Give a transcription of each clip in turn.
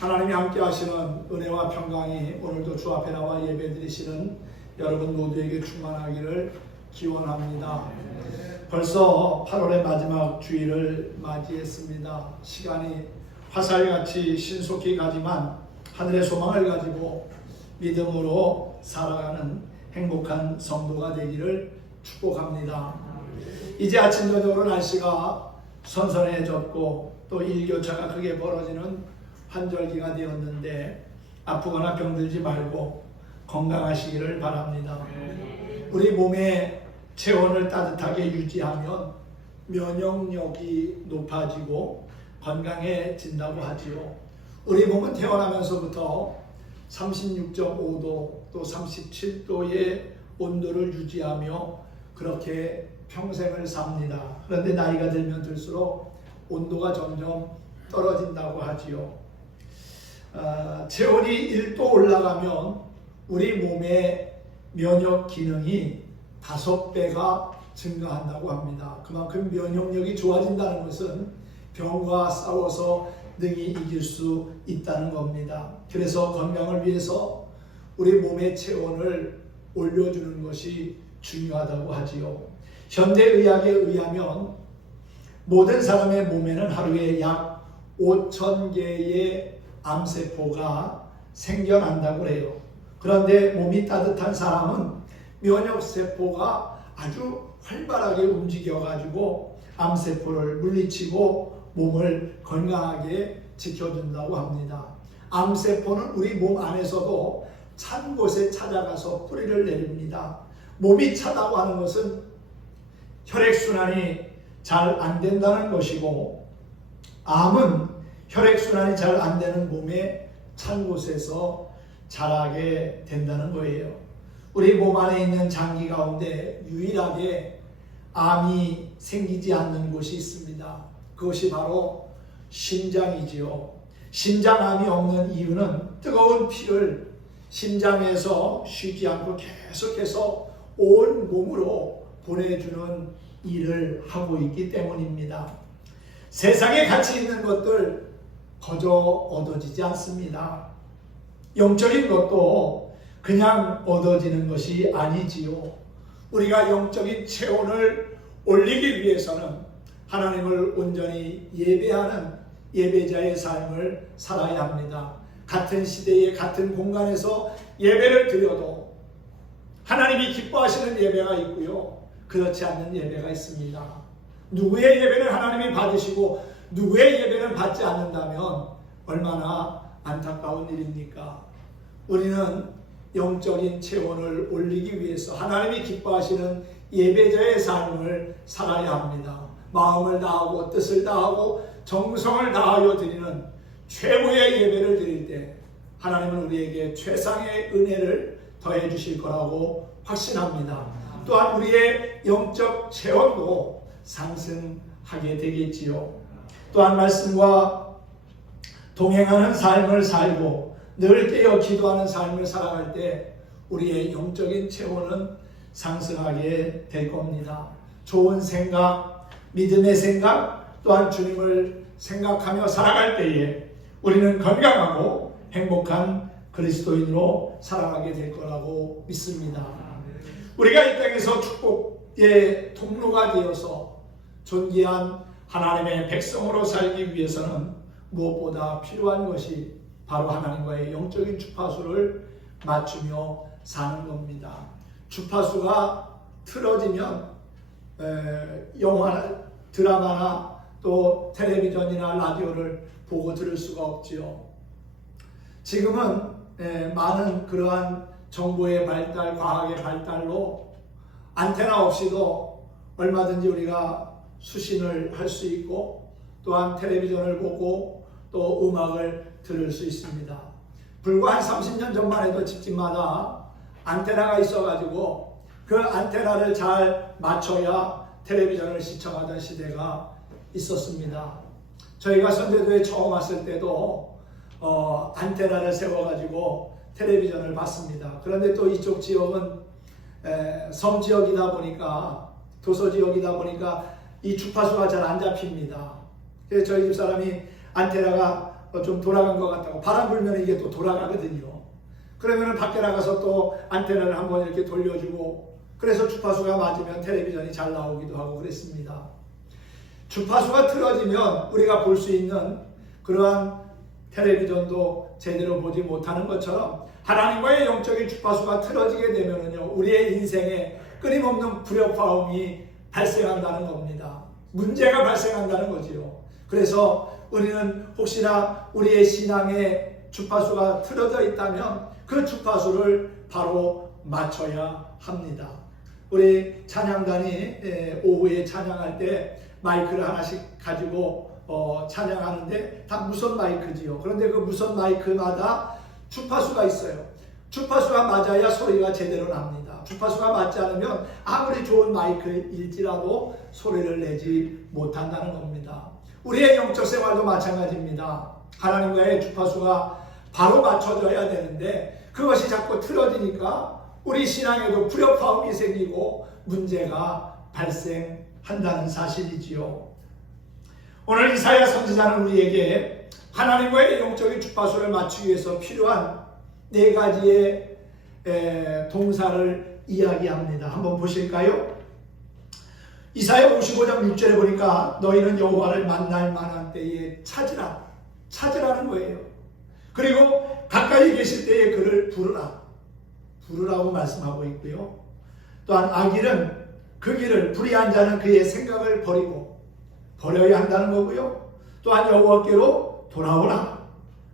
하나님이 함께 하시는 은혜와 평강이 오늘도 주 앞에 나와 예배드리시는 여러분 모두에게 충만하기를 기원합니다. 벌써 8월의 마지막 주일을 맞이했습니다. 시간이 화살같이 신속히 가지만 하늘의 소망을 가지고 믿음으로 살아가는 행복한 성도가 되기를 축복합니다. 이제 아침 저녁으로 날씨가 선선해졌고 또 일교차가 크게 벌어지는 환절기가 되었는데 아프거나 병들지 말고 건강하시기를 바랍니다. 우리 몸의 체온을 따뜻하게 유지하면 면역력이 높아지고 건강해진다고 하지요. 우리 몸은 태어나면서부터 36.5도 또 37도의 온도를 유지하며 그렇게 평생을 삽니다. 그런데 나이가 들면 들수록 온도가 점점 떨어진다고 하지요. 체온이 1도 올라가면 우리 몸의 면역 기능이 5배가 증가한다고 합니다. 그만큼 면역력이 좋아진다는 것은 병과 싸워서 능히 이길 수 있다는 겁니다. 그래서 건강을 위해서 우리 몸의 체온을 올려주는 것이 중요하다고 하지요. 현대의학에 의하면 모든 사람의 몸에는 하루에 약 5,000개의 암세포가 생겨난다고 해요. 그런데 몸이 따뜻한 사람은 면역세포가 아주 활발하게 움직여가지고 암세포를 물리치고 몸을 건강하게 지켜준다고 합니다. 암세포는 우리 몸 안에서도 찬 곳에 찾아가서 뿌리를 내립니다. 몸이 차다고 하는 것은 혈액순환이 잘 안 된다는 것이고, 암은 혈액순환이 잘 안 되는 몸의 찬 곳에서 자라게 된다는 거예요. 우리 몸 안에 있는 장기 가운데 유일하게 암이 생기지 않는 곳이 있습니다. 그것이 바로 심장이지요. 심장암이 없는 이유는 뜨거운 피를 심장에서 쉬지 않고 계속해서 온 몸으로 보내주는 일을 하고 있기 때문입니다. 세상에 가치 있는 것들 거저 얻어지지 않습니다. 영적인 것도 그냥 얻어지는 것이 아니지요. 우리가 영적인 체온을 올리기 위해서는 하나님을 온전히 예배하는 예배자의 삶을 살아야 합니다. 같은 시대에 같은 공간에서 예배를 드려도 하나님이 기뻐하시는 예배가 있고요, 그렇지 않는 예배가 있습니다. 누구의 예배는 하나님이 받으시고 누구의 예배는 받지 않는다면 얼마나 안타까운 일입니까? 우리는 영적인 체온을 올리기 위해서 하나님이 기뻐하시는 예배자의 삶을 살아야 합니다. 마음을 다하고 뜻을 다하고 정성을 다하여 드리는 최고의 예배를 드릴 때 하나님은 우리에게 최상의 은혜를 더해 주실 거라고 확신합니다. 또한 우리의 영적 체온도 상승하게 되겠지요. 또한 말씀과 동행하는 삶을 살고 늘 깨어 기도하는 삶을 살아갈 때 우리의 영적인 체온은 상승하게 될 겁니다. 좋은 생각, 믿음의 생각, 또한 주님을 생각하며 살아갈 때에 우리는 건강하고 행복한 그리스도인으로 살아가게 될 거라고 믿습니다. 우리가 이 땅에서 축복의 통로가 되어서 존귀한 하나님의 백성으로 살기 위해서는 무엇보다 필요한 것이 바로 하나님과의 영적인 주파수를 맞추며 사는 겁니다. 주파수가 틀어지면 영화, 드라마나 또 텔레비전이나 라디오를 보고 들을 수가 없지요. 지금은 많은 그러한 정보의 발달, 과학의 발달로 안테나 없이도 얼마든지 우리가 수신을 할 수 있고 또한 텔레비전을 보고 또 음악을 들을 수 있습니다. 불과 한 30년 전만 해도 집집마다 안테나가 있어가지고 그 안테나를 잘 맞춰야 텔레비전을 시청하던 시대가 있었습니다. 저희가 선제도에 처음 왔을 때도 안테나를 세워가지고 텔레비전을 봤습니다. 그런데 또 이쪽 지역은 섬지역이다 보니까, 도서지역이다 보니까 이 주파수가 잘 안 잡힙니다. 그래서 저희 집 사람이 안테나가 좀 돌아간 것 같다고. 바람 불면 이게 또 돌아가거든요. 그러면 밖에 나가서 또 안테나를 한번 이렇게 돌려주고, 그래서 주파수가 맞으면 텔레비전이 잘 나오기도 하고 그랬습니다. 주파수가 틀어지면 우리가 볼 수 있는 그러한 텔레비전도 제대로 보지 못하는 것처럼, 하나님과의 영적인 주파수가 틀어지게 되면은요, 우리의 인생에 끊임없는 불협화음이 발생한다는 겁니다. 문제가 발생한다는 거지요. 그래서 우리는 혹시나 우리의 신앙의 주파수가 틀어져 있다면 그 주파수를 바로 맞춰야 합니다. 우리 찬양단이 오후에 찬양할 때 마이크를 하나씩 가지고 찬양하는데 다 무선 마이크지요. 그런데 그 무선 마이크마다 주파수가 있어요. 주파수가 맞아야 소리가 제대로 납니다. 주파수가 맞지 않으면 아무리 좋은 마이크일지라도 소리를 내지 못한다는 겁니다. 우리의 영적 생활도 마찬가지입니다. 하나님과의 주파수가 바로 맞춰져야 되는데 그것이 자꾸 틀어지니까 우리 신앙에도 불협화음이 생기고 문제가 발생한다는 사실이지요. 오늘 이사야 선지자는 우리에게 하나님과의 영적인 주파수를 맞추기 위해서 필요한 4가지의 동사를 이야기합니다. 한번 보실까요? 이사야 55장 6절에 보니까 너희는 여호와를 만날 만한 때에 찾으라는 거예요. 그리고 가까이 계실 때에 그를 부르라고 말씀하고 있고요. 또한 악인은 그 길을 불의한 자는 그의 생각을 버려야 한다는 거고요. 또한 여호와께로 돌아오라.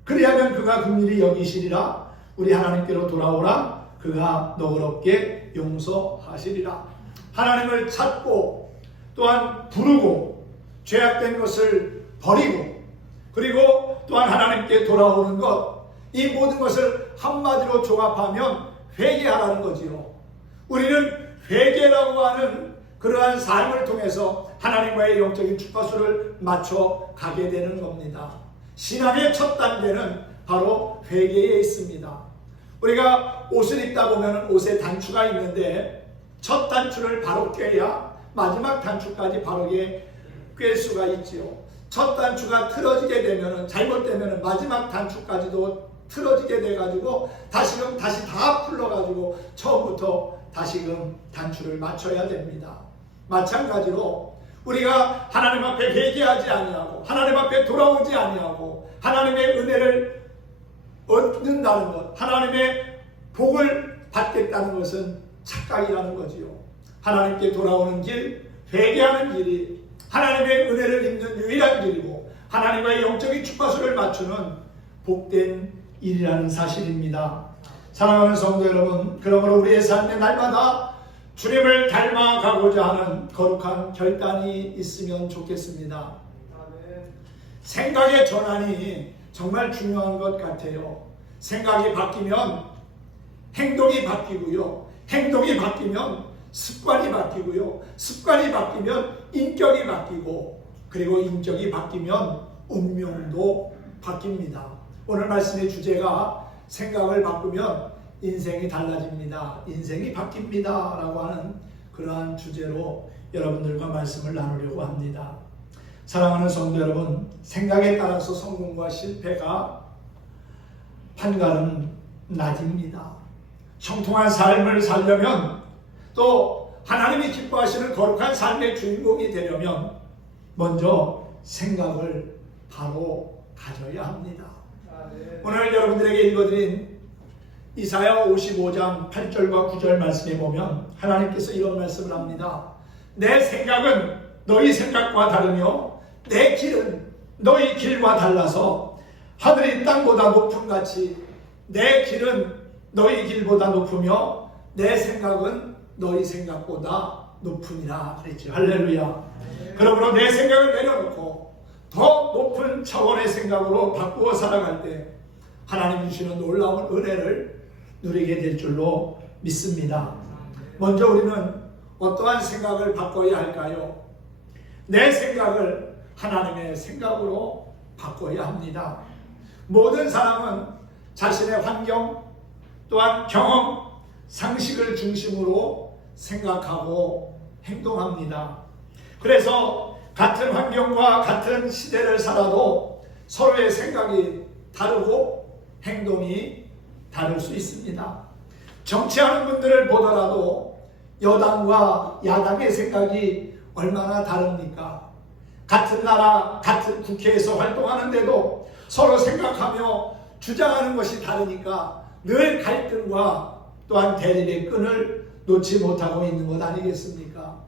그리하면 그가 긍휼히 여기시리라. 우리 하나님께로 돌아오라. 그가 너그럽게 용서하시리라. 하나님을 찾고 또한 부르고 죄악된 것을 버리고 그리고 또한 하나님께 돌아오는 것, 이 모든 것을 한마디로 종합하면 회개하라는 거지요. 우리는 회개라고 하는 그러한 삶을 통해서 하나님과의 영적인 주파수를 맞춰 가게 되는 겁니다. 신앙의 첫 단계는 바로 회개에 있습니다. 우리가 옷을 입다 보면 옷에 단추가 있는데 첫 단추를 바로 꿰야 마지막 단추까지 바르게 꿰 수가 있지요. 첫 단추가 틀어지게 되면, 잘못되면 마지막 단추까지도 틀어지게 돼가지고 다시 다 풀러가지고 처음부터 다시금 단추를 맞춰야 됩니다. 마찬가지로 우리가 하나님 앞에 회개하지 아니하고 하나님 앞에 돌아오지 아니하고 하나님의 은혜를 얻는다는 것, 하나님의 복을 받겠다는 것은 착각이라는 거지요. 하나님께 돌아오는 길, 회개하는 길이 하나님의 은혜를 입는 유일한 길이고 하나님과의 영적인 주파수를 맞추는 복된 일이라는 사실입니다. 사랑하는 성도 여러분, 그러므로 우리의 삶의 날마다 주님을 닮아가고자 하는 거룩한 결단이 있으면 좋겠습니다. 생각의 전환이 정말 중요한 것 같아요. 생각이 바뀌면 행동이 바뀌고요. 행동이 바뀌면 습관이 바뀌고요. 습관이 바뀌면 인격이 바뀌고 그리고 인격이 바뀌면 운명도 바뀝니다. 오늘 말씀의 주제가 생각을 바꾸면 인생이 달라집니다. 인생이 바뀝니다. 라고 하는 그러한 주제로 여러분들과 말씀을 나누려고 합니다. 사랑하는 성도 여러분, 생각에 따라서 성공과 실패가 판가름 낮입니다. 형통한 삶을 살려면 또 하나님이 기뻐하시는 거룩한 삶의 주인공이 되려면 먼저 생각을 바로 가져야 합니다. 오늘 여러분들에게 읽어드린 이사야 55장 8절과 9절 말씀에 보면 하나님께서 이런 말씀을 합니다. 내 생각은 너희 생각과 다르며 내 길은 너희 길과 달라서 하늘이 땅보다 높음 같이 내 길은 너희 길보다 높으며 내 생각은 너희 생각보다 높으니라 그랬죠. 할렐루야. 그러므로 내 생각을 내려놓고 더 높은 차원의 생각으로 바꾸어 살아갈 때 하나님 주시는 놀라운 은혜를 누리게 될 줄로 믿습니다. 먼저 우리는 어떠한 생각을 바꿔야 할까요? 내 생각을 하나님의 생각으로 바꿔야 합니다. 모든 사람은 자신의 환경 또한 경험, 상식을 중심으로 생각하고 행동합니다. 그래서 같은 환경과 같은 시대를 살아도 서로의 생각이 다르고 행동이 다를 수 있습니다. 정치하는 분들을 보더라도 여당과 야당의 생각이 얼마나 다릅니까? 같은 나라, 같은 국회에서 활동하는데도 서로 생각하며 주장하는 것이 다르니까 늘 갈등과 또한 대립의 끈을 놓지 못하고 있는 것 아니겠습니까?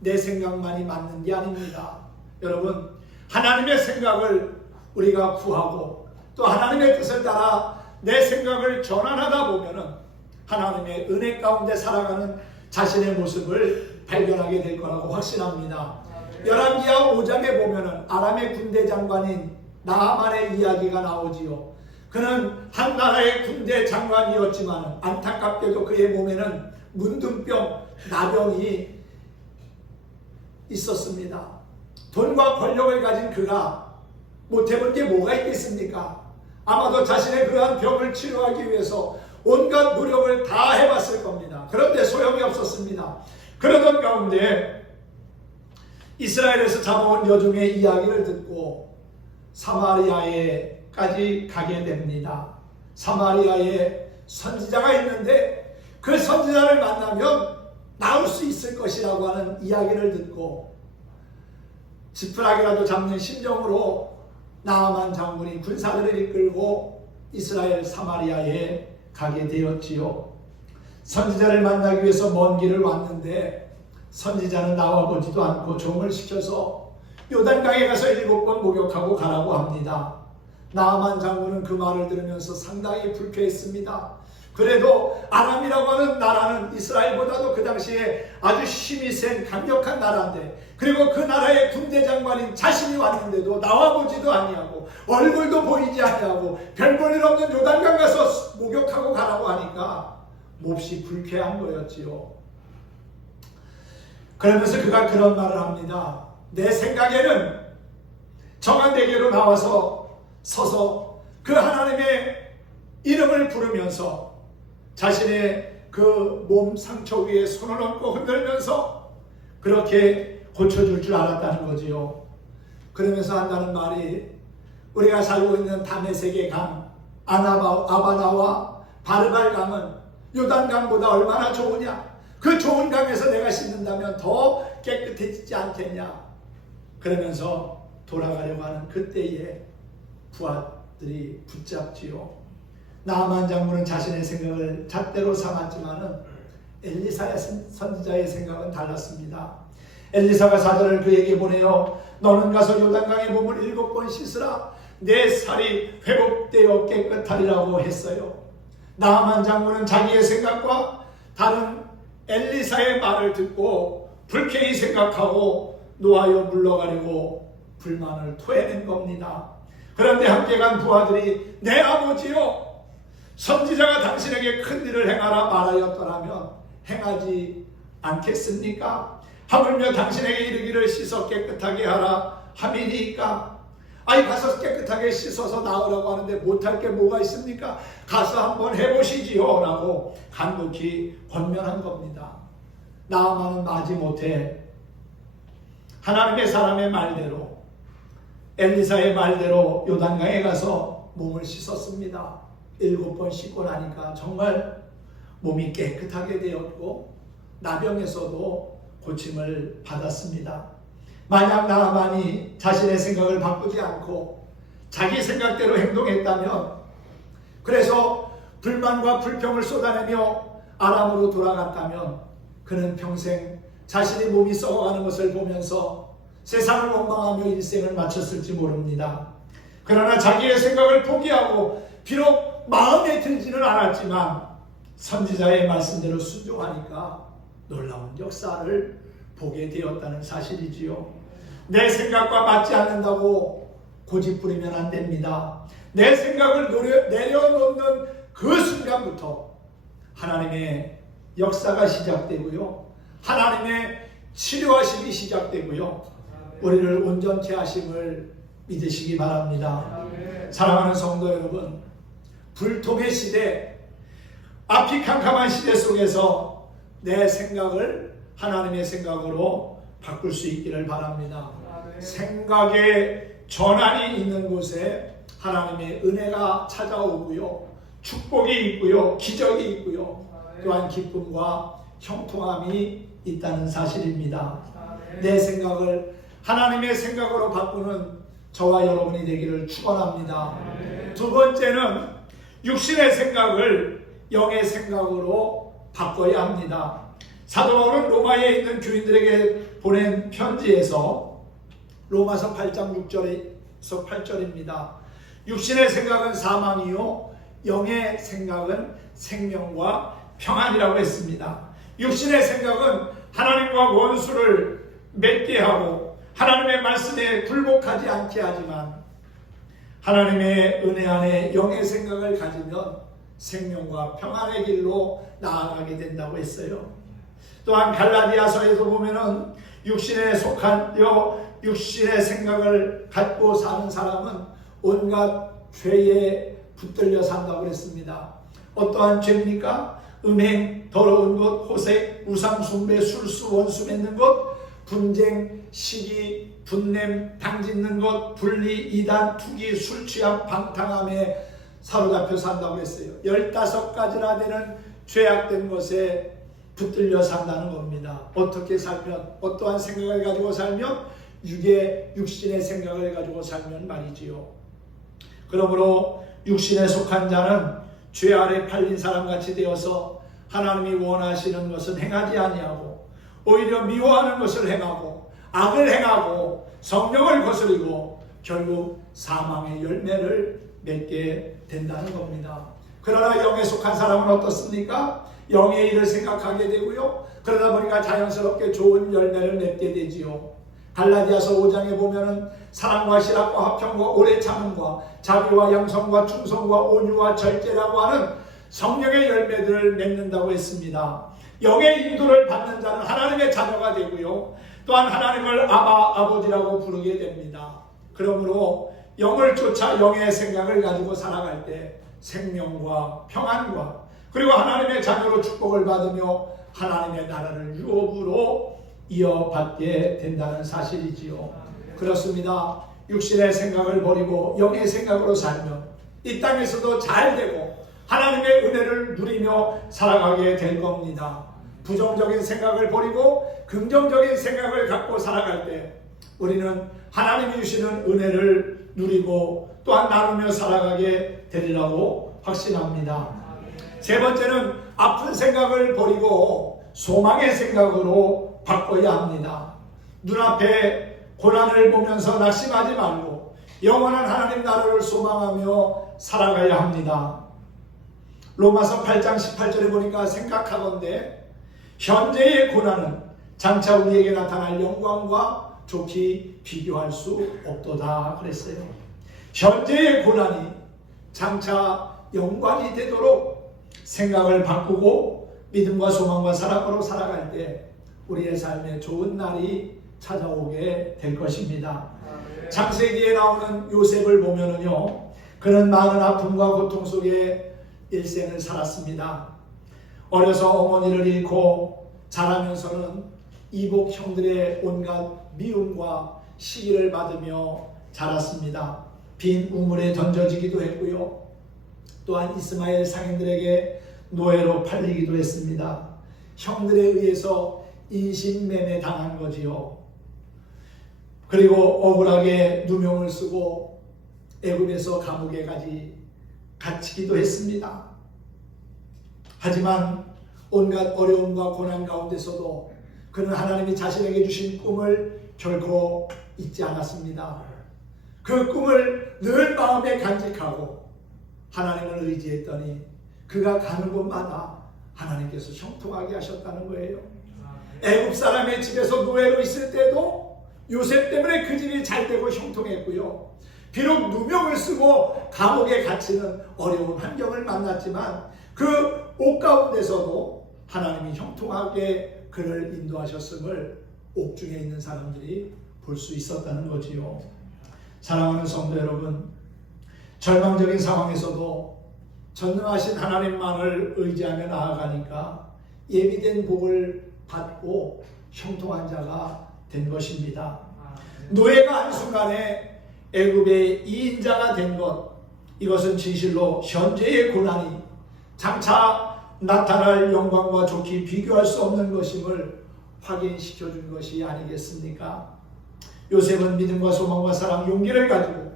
내 생각만이 맞는 게 아닙니다. 여러분, 하나님의 생각을 우리가 구하고 또 하나님의 뜻을 따라 내 생각을 전환하다 보면은 하나님의 은혜 가운데 살아가는 자신의 모습을 발견하게 될 거라고 확신합니다. 열왕기하 5장에 보면은 아람의 군대 장관인 나하만의 이야기가 나오지요. 그는 한 나라의 군대 장관이었지만 안타깝게도 그의 몸에는 문둥병, 나병이 있었습니다. 돈과 권력을 가진 그가 못해본 게 뭐가 있겠습니까? 아마도 자신의 그러한 병을 치료하기 위해서 온갖 노력을 다 해봤을 겁니다. 그런데 소용이 없었습니다. 그러던 가운데 이스라엘에서 잡아온 여종의 이야기를 듣고 사마리아에까지 가게 됩니다. 사마리아에 선지자가 있는데 그 선지자를 만나면 나올 수 있을 것이라고 하는 이야기를 듣고 지푸라기라도 잡는 심정으로 나아만 장군이 군사들을 이끌고 이스라엘 사마리아에 가게 되었지요. 선지자를 만나기 위해서 먼 길을 왔는데 선지자는 나와 보지도 않고 종을 시켜서 요단강에 가서 7번 목욕하고 가라고 합니다. 나아만 장군은 그 말을 들으면서 상당히 불쾌했습니다. 그래도 아람이라고 하는 나라는 이스라엘보다도 그 당시에 아주 힘이 센 강력한 나라인데, 그리고 그 나라의 군대 장관인 자신이 왔는데도 나와보지도 아니하고 얼굴도 보이지 아니하고 별 볼 일 없는 요단강 가서 목욕하고 가라고 하니까 몹시 불쾌한 거였지요. 그러면서 그가 그런 말을 합니다. 내 생각에는 정한대교로 나와서 서서 그 하나님의 이름을 부르면서 자신의 그 몸 상처 위에 손을 얹고 흔들면서 그렇게 고쳐줄 줄 알았다는 거지요. 그러면서 한다는 말이, 우리가 살고 있는 다메섹의 강 아바나와 바르발 강은 요단강보다 얼마나 좋으냐? 그 좋은 강에서 내가 씻는다면 더 깨끗해지지 않겠냐? 그러면서 돌아가려고 하는 그때에 부하들이 붙잡지요. 나아만 장군은 자신의 생각을 잣대로 삼았지만은 엘리사의 선지자의 생각은 달랐습니다. 엘리사가 사자를 그에게 보내어 너는 가서 요단강에 몸을 7번 씻으라. 내 살이 회복되어 깨끗하리라고 했어요. 나아만 장군은 자기의 생각과 다른 엘리사의 말을 듣고 불쾌히 생각하고 노하여 물러가려고 불만을 토해낸 겁니다. 그런데 함께 간 부하들이 내 아버지요, 선지자가 당신에게 큰 일을 행하라 말하였더라면 행하지 않겠습니까? 하물며 당신에게 이르기를 씻어 깨끗하게 하라 함이니까. 아니, 가서 깨끗하게 씻어서 나으라고 하는데 못할 게 뭐가 있습니까? 가서 한번 해보시지요 라고 간곡히 권면한 겁니다. 나아만은 마지못해 하나님의 사람의 말대로, 엘리사의 말대로 요단강에 가서 몸을 씻었습니다. 7번 씻고 나니까 정말 몸이 깨끗하게 되었고 나병에서도 고침을 받았습니다. 만약 나아만이 자신의 생각을 바꾸지 않고 자기 생각대로 행동했다면, 그래서 불만과 불평을 쏟아내며 아람으로 돌아갔다면 그는 평생 자신의 몸이 썩어가는 것을 보면서 세상을 원망하며 인생을 마쳤을지 모릅니다. 그러나 자기의 생각을 포기하고 비록 마음에 들지는 않았지만 선지자의 말씀대로 순종하니까 놀라운 역사를 보게 되었다는 사실이지요. 내 생각과 맞지 않는다고 고집부리면 안 됩니다. 내 생각을 내려놓는 그 순간부터 하나님의 역사가 시작되고요, 하나님의 치료하심이 시작되고요, 우리를 온전케 하심을 믿으시기 바랍니다. 사랑하는 성도 여러분, 불통의 시대, 앞이 캄캄한 시대 속에서 내 생각을 하나님의 생각으로 바꿀 수 있기를 바랍니다. 생각의 전환이 있는 곳에 하나님의 은혜가 찾아오고요, 축복이 있고요, 기적이 있고요, 또한 기쁨과 형통함이 있다는 사실입니다. 내 생각을 하나님의 생각으로 바꾸는 저와 여러분이 되기를 축원합니다. 두 번째는 육신의 생각을 영의 생각으로 바꿔야 합니다. 사도 바울은 로마에 있는 교인들에게 보낸 편지에서 로마서 8장 6절에서 8절입니다. 육신의 생각은 사망이요 영의 생각은 생명과 평안이라고 했습니다. 육신의 생각은 하나님과 원수를 맺게 하고 하나님의 말씀에 굴복하지 않게 하지만, 하나님의 은혜 안에 영의 생각을 가지면 생명과 평안의 길로 나아가게 된다고 했어요. 또한 갈라디아서에도 보면은 육신의 생각을 갖고 사는 사람은 온갖 죄에 붙들려 산다고 했습니다. 어떠한 죄입니까? 음행, 더러운 것, 호색, 우상 숭배, 술수, 원수 맺는 것, 분쟁, 시기, 분냄, 당짓는 것, 분리, 이단, 투기, 술 취함, 방탕함에 사로잡혀 산다고 했어요. 15가지나 되는 죄악된 것에 붙들려 산다는 겁니다. 어떻게 살면, 어떠한 생각을 가지고 살면, 육신의 생각을 가지고 살면 말이지요. 그러므로 육신에 속한 자는 죄 아래 팔린 사람같이 되어서 하나님이 원하시는 것은 행하지 아니하고 오히려 미워하는 것을 행하고 악을 행하고 성령을 거스리고 결국 사망의 열매를 맺게 된다는 겁니다. 그러나 영에 속한 사람은 어떻습니까? 영의 일을 생각하게 되고요, 그러다 보니까 자연스럽게 좋은 열매를 맺게 되지요. 갈라디아서 5장에 보면은 사랑과 실학과 화평과 오래 참음과 자비와 양성과 충성과 온유와 절제라고 하는 성령의 열매들을 맺는다고 했습니다. 영의 인도를 받는 자는 하나님의 자녀가 되고요, 또한 하나님을 아버지라고 부르게 됩니다. 그러므로 영을 쫓아 영의 생각을 가지고 살아갈 때 생명과 평안과 그리고 하나님의 자녀로 축복을 받으며 하나님의 나라를 유업으로 이어받게 된다는 사실이지요. 그렇습니다. 육신의 생각을 버리고 영의 생각으로 살면 이 땅에서도 잘 되고 하나님의 은혜를 누리며 살아가게 될 겁니다. 부정적인 생각을 버리고 긍정적인 생각을 갖고 살아갈 때 우리는 하나님이 주시는 은혜를 누리고 또한 나누며 살아가게 되리라고 확신합니다. 세 번째는 아픈 생각을 버리고 소망의 생각으로 바꿔야 합니다. 눈앞에 고난을 보면서 낙심하지 말고 영원한 하나님 나라를 소망하며 살아가야 합니다. 로마서 8장 18절에 보니까 생각하건대 현재의 고난은 장차 우리에게 나타날 영광과 좋게 비교할 수 없도다 그랬어요. 현재의 고난이 장차 영광이 되도록 생각을 바꾸고 믿음과 소망과 사랑으로 살아갈 때 우리의 삶에 좋은 날이 찾아오게 될 것입니다. 창세기에 나오는 요셉을 보면은요, 그는 많은 아픔과 고통 속에 일생을 살았습니다. 어려서 어머니를 잃고 자라면서는 이복 형들의 온갖 미움과 시기를 받으며 자랐습니다. 빈 우물에 던져지기도 했고요, 또한 이스마엘 상인들에게 노예로 팔리기도 했습니다. 형들에 의해서 인신매매 당한 거지요. 그리고 억울하게 누명을 쓰고 애굽에서 감옥에 갇히기도 했습니다. 하지만 온갖 어려움과 고난 가운데서도 그는 하나님이 자신에게 주신 꿈을 결코 잊지 않았습니다. 그 꿈을 늘 마음에 간직하고 하나님을 의지했더니 그가 가는 곳마다 하나님께서 형통하게 하셨다는 거예요. 애굽 사람의 집에서 노예로 있을 때도 요셉 때문에 그 집이 잘 되고 형통했고요, 비록 누명을 쓰고 감옥에 갇히는 어려운 환경을 만났지만 그 옥 가운데서도 하나님이 형통하게 그를 인도하셨음을 옥중에 있는 사람들이 볼 수 있었다는 거지요. 사랑하는 성도 여러분, 절망적인 상황에서도 전능하신 하나님만을 의지하며 나아가니까 예비된 복을 받고 형통한 자가 된 것입니다. 노예가 한순간에 애굽의 2인자가 된 것, 이것은 진실로 현재의 고난이 장차 나타날 영광과 좋게 비교할 수 없는 것임을 확인시켜 준 것이 아니겠습니까? 요셉은 믿음과 소망과 사랑, 용기를 가지고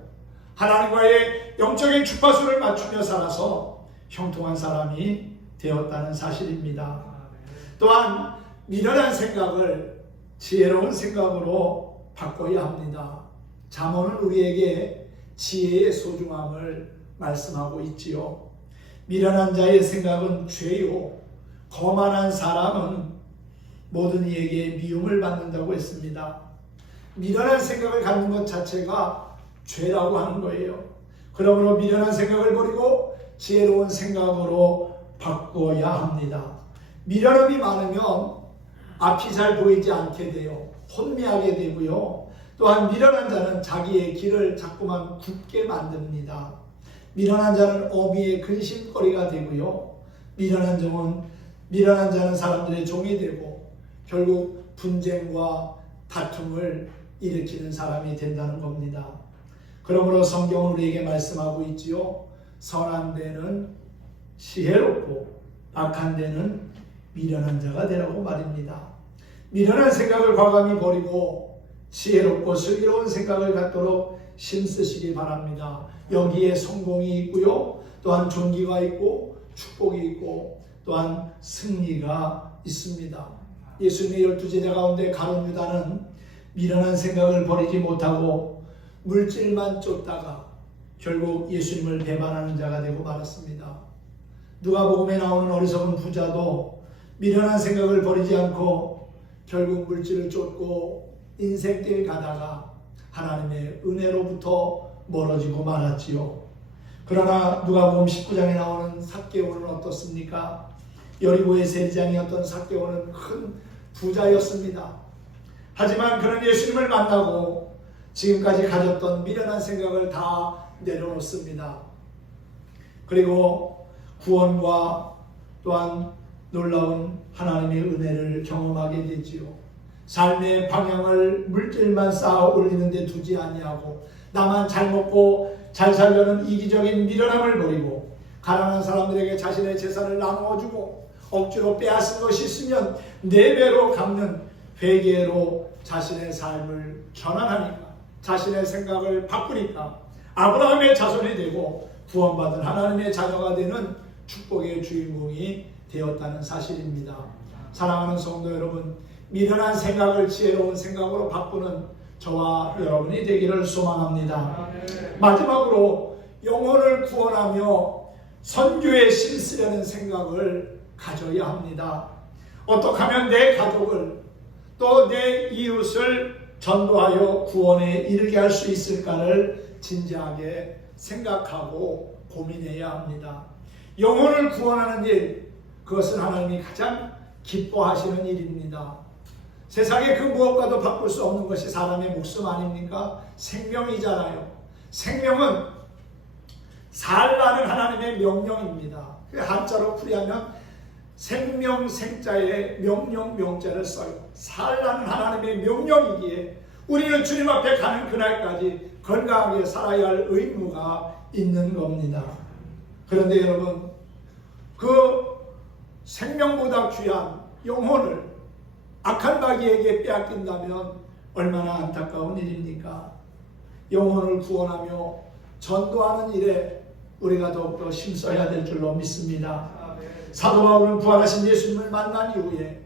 하나님과의 영적인 주파수를 맞추며 살아서 형통한 사람이 되었다는 사실입니다. 또한 미련한 생각을 지혜로운 생각으로 바꿔야 합니다. 잠언은 우리에게 지혜의 소중함을 말씀하고 있지요. 미련한 자의 생각은 죄요, 거만한 사람은 모든 이에게 미움을 받는다고 했습니다. 미련한 생각을 갖는 것 자체가 죄라고 하는 거예요. 그러므로 미련한 생각을 버리고 지혜로운 생각으로 바꿔야 합니다. 미련함이 많으면 앞이 잘 보이지 않게 돼요. 혼미하게 되고요. 또한 미련한 자는 자기의 길을 자꾸만 굽게 만듭니다. 미련한 자는 어미의 근심거리가 되고요. 미련한 자는 사람들의 종이 되고 결국 분쟁과 다툼을 일으키는 사람이 된다는 겁니다. 그러므로 성경은 우리에게 말씀하고 있지요. 선한 데는 지혜롭고 악한 데는 미련한 자가 되라고 말입니다. 미련한 생각을 과감히 버리고 지혜롭고 슬기로운 생각을 갖도록 힘쓰시기 바랍니다. 여기에 성공이 있고요. 또한 존귀가 있고 축복이 있고 또한 승리가 있습니다. 예수님의 12제자 가운데 가룟 유다는 미련한 생각을 버리지 못하고 물질만 쫓다가 결국 예수님을 배반하는 자가 되고 말았습니다. 누가복음에 나오는 어리석은 부자도 미련한 생각을 버리지 않고 결국 물질을 쫓고 인생길 가다가 하나님의 은혜로부터 멀어지고 말았지요. 그러나 누가복음 19장에 나오는 삭개오는 어떻습니까? 여리고의 세리장이었던 삭개오는 큰 부자였습니다. 하지만 그는 예수님을 만나고 지금까지 가졌던 미련한 생각을 다 내려놓습니다. 그리고 구원과 또한 놀라운 하나님의 은혜를 경험하게 되지요. 삶의 방향을 물질만 쌓아 올리는 데 두지 아니하고 나만 잘 먹고 잘 살려는 이기적인 미련함을 버리고 가난한 사람들에게 자신의 재산을 나누어주고 억지로 빼앗은 것이 있으면 4배로 갚는 회개로 자신의 삶을 전환하니까, 자신의 생각을 바꾸니까 아브라함의 자손이 되고 구원받은 하나님의 자녀가 되는 축복의 주인공이 되었다는 사실입니다. 사랑하는 성도 여러분, 미련한 생각을 지혜로운 생각으로 바꾸는 저와 여러분이 되기를 소망합니다. 마지막으로 영혼을 구원하며 선교에 실쓰려는 생각을 가져야 합니다. 어떻게 하면 내 가족을 또 내 이웃을 전도하여 구원에 이르게 할 수 있을까를 진지하게 생각하고 고민해야 합니다. 영혼을 구원하는 일, 그것은 하나님이 가장 기뻐하시는 일입니다. 세상에 그 무엇과도 바꿀 수 없는 것이 사람의 목숨 아닙니까? 생명이잖아요. 생명은 살라는 하나님의 명령입니다. 그 한자로 풀이하면 생명 생자에 명령 명자를 써요. 살라는 하나님의 명령이기에 우리는 주님 앞에 가는 그날까지 건강하게 살아야 할 의무가 있는 겁니다. 그런데 여러분, 그 생명보다 귀한 영혼을 악한 마귀에게 빼앗긴다면 얼마나 안타까운 일입니까? 영혼을 구원하며 전도하는 일에 우리가 더욱더 힘써야 될 줄로 믿습니다. 사도 바울은 부활하신 예수님을 만난 이후에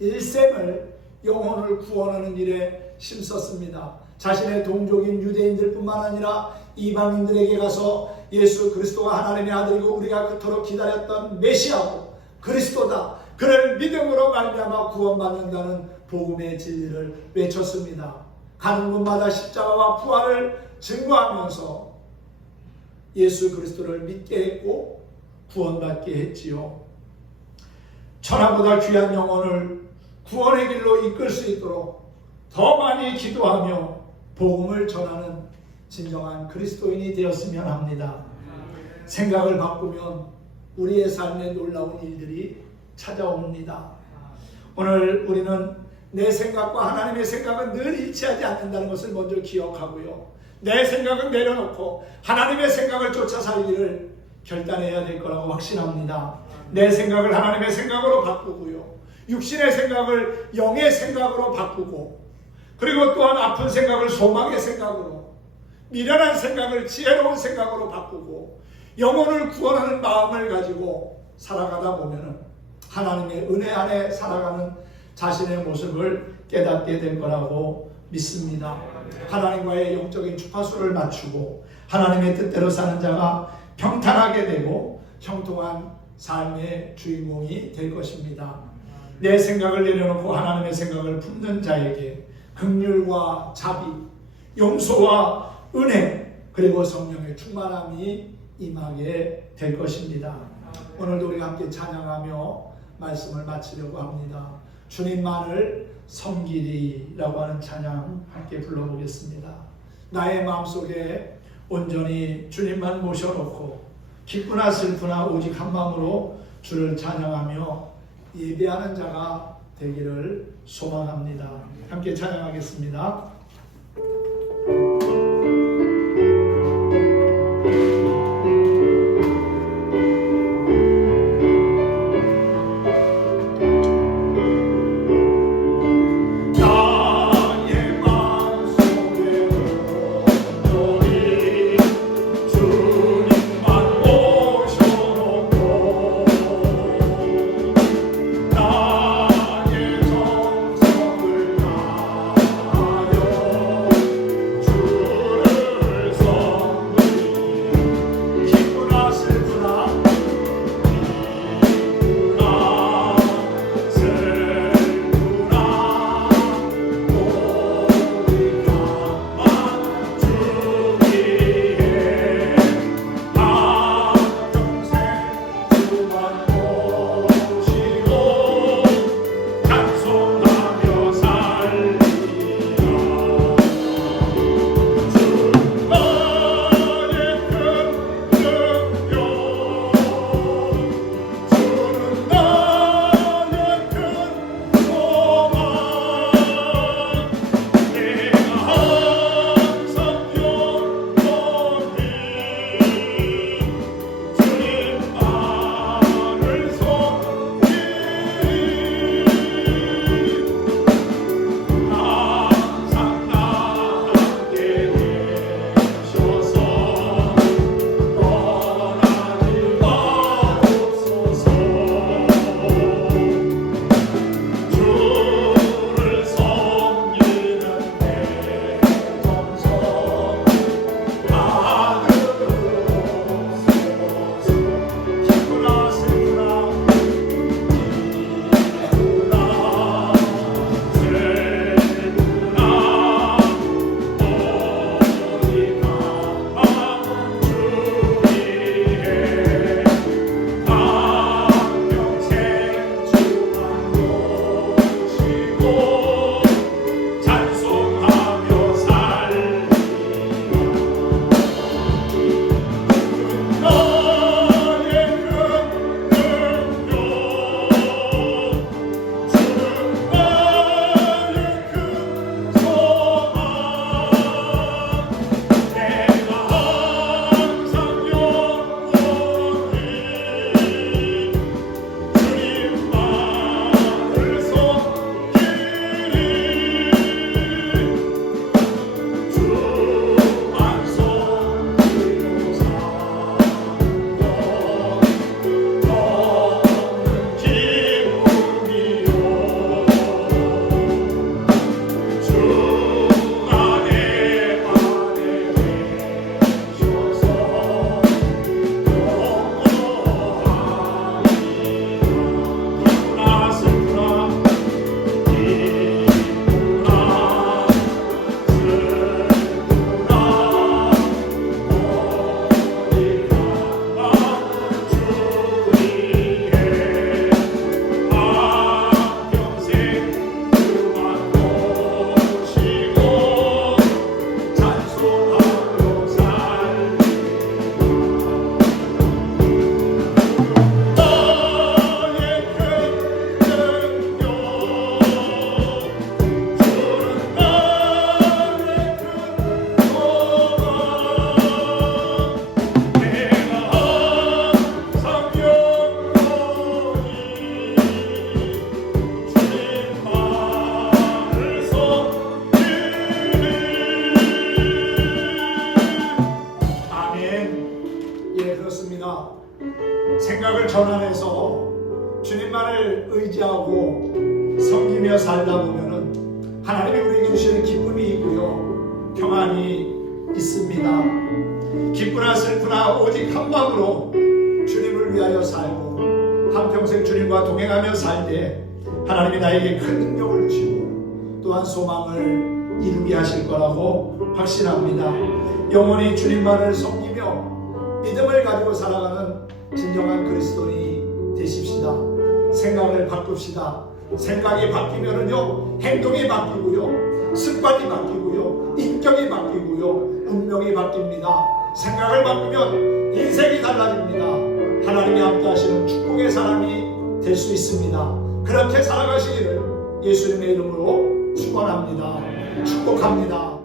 일생을 영혼을 구원하는 일에 힘썼습니다. 자신의 동족인 유대인들 뿐만 아니라 이방인들에게 가서 예수 그리스도가 하나님의 아들이고 우리가 그토록 기다렸던 메시아고 그리스도다, 그를 믿음으로 말미암아 구원받는다는 복음의 진리를 외쳤습니다. 가는 곳마다 십자가와 부활을 증거하면서 예수 그리스도를 믿게 했고 구원받게 했지요. 천하보다 귀한 영혼을 구원의 길로 이끌 수 있도록 더 많이 기도하며 복음을 전하는 진정한 그리스도인이 되었으면 합니다. 생각을 바꾸면 우리의 삶에 놀라운 일들이 찾아옵니다. 오늘 우리는 내 생각과 하나님의 생각은 늘 일치하지 않는다는 것을 먼저 기억하고요. 내 생각은 내려놓고 하나님의 생각을 쫓아 살기를 결단해야 될 거라고 확신합니다. 내 생각을 하나님의 생각으로 바꾸고요, 육신의 생각을 영의 생각으로 바꾸고, 그리고 또한 아픈 생각을 소망의 생각으로, 미련한 생각을 지혜로운 생각으로 바꾸고 영혼을 구원하는 마음을 가지고 살아가다 보면 하나님의 은혜 안에 살아가는 자신의 모습을 깨닫게 될 거라고 믿습니다. 하나님과의 영적인 주파수를 맞추고 하나님의 뜻대로 사는 자가 평탄하게 되고 형통한 삶의 주인공이 될 것입니다. 내 생각을 내려놓고 하나님의 생각을 품는 자에게 긍휼과 자비, 용서와 은혜, 그리고 성령의 충만함이 임하게 될 것입니다. 오늘도 우리가 함께 찬양하며 말씀을 마치려고 합니다. 주님만을 섬기리라고 하는 찬양 함께 불러보겠습니다. 나의 마음속에 온전히 주님만 모셔놓고 기쁘나 슬프나 오직 한 마음으로 주를 찬양하며 예배하는 자가 되기를 소망합니다. 함께 찬양하겠습니다. 나의 정성을 다하여 예, 그렇습니다. 생각을 전환해서 주님만을 의지하고 섬기며 살다 보면은 하나님이 우리에게 주시는 기쁨이 있고요, 평안이 있습니다. 기쁘나 슬프나 오직 한 마음으로 주님을 위하여 살고 한평생 주님과 동행하며 살 때 하나님이 나에게 큰 능력을 주시고 또한 소망을 이루게 하실 거라고 확신합니다. 영원히 주님만을 섬기며 믿음을 가지고 살아가는 진정한 그리스도인이 되십시다. 생각을 바꿉시다. 생각이 바뀌면은요, 행동이 바뀌고요, 습관이 바뀌고요, 인격이 바뀌고요, 운명이 바뀝니다. 생각을 바꾸면 인생이 달라집니다. 하나님이 함께 하시는 축복의 사람이 될 수 있습니다. 그렇게 살아가시기를 예수님의 이름으로 축원합니다. 축복합니다.